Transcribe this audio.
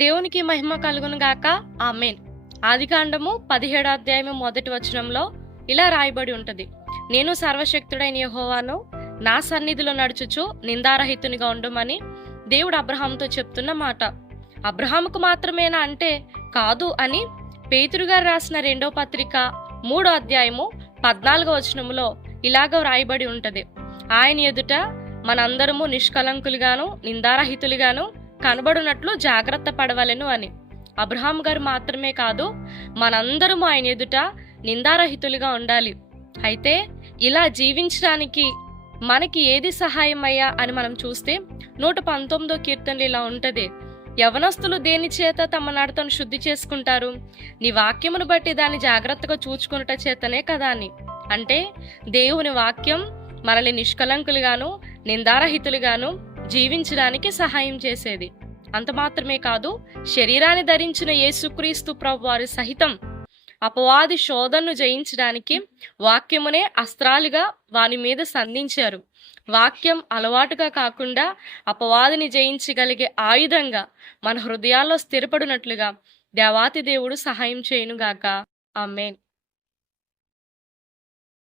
దేవునికి మహిమ కలుగును గాక. ఆమెన్. ఆదికాండము పదిహేడో అధ్యాయము మొదటి వచనంలో ఇలా రాయబడి ఉంటది. నేను సర్వశక్తుడైన యహోవాను నా సన్నిధిలో నడుచుచు నిందారహితునిగా ఉండమని దేవుడు అబ్రహాంతో చెప్తున్న మాట. అబ్రహాముకు మాత్రమేనా అంటే కాదు అని పేతురు గారు రాసిన రెండో పత్రిక మూడో అధ్యాయము పద్నాలుగో వచనములో ఇలాగ వ్రాయబడి ఉంటది. ఆయన ఎదుట మనందరము నిష్కలంకులుగాను నిందారహితులుగాను కనబడినట్లు జాగ్రత్త పడవలెను అని. అబ్రహాం గారు మాత్రమే కాదు మనందరము ఆయన ఎదుట నిందారహితులుగా ఉండాలి. అయితే ఇలా జీవించడానికి మనకి ఏది సహాయమయ్యా అని మనం చూస్తే నూట పంతొమ్మిదో కీర్తనలు ఇలా ఉంటుంది. యవనస్తులు దేని చేత తమ నడతను శుద్ధి చేసుకుంటారు? నీ వాక్యమును బట్టి దాన్ని జాగ్రత్తగా చూచుకున్నట చేతనే కదా అని. అంటే దేవుని వాక్యం మనల్ని నిష్కలంకులుగాను నిందారహితులుగాను జీవించడానికి సహాయం చేసేది. అంత మాత్రమే కాదు శరీరాన్ని ధరించిన యేసుక్రీస్తు ప్రభు వారు సహితం అపవాది శోధనను జయించడానికి వాక్యమునే అస్త్రాలుగా వాని మీద సంధించారు. వాక్యం అలవాటుగా కాకుండా అపవాదిని జయించగలిగే ఆయుధంగా మన హృదయాల్లో స్థిరపడినట్లుగా దేవాతి దేవుడు సహాయం చేయునుగాక. ఆమెన్.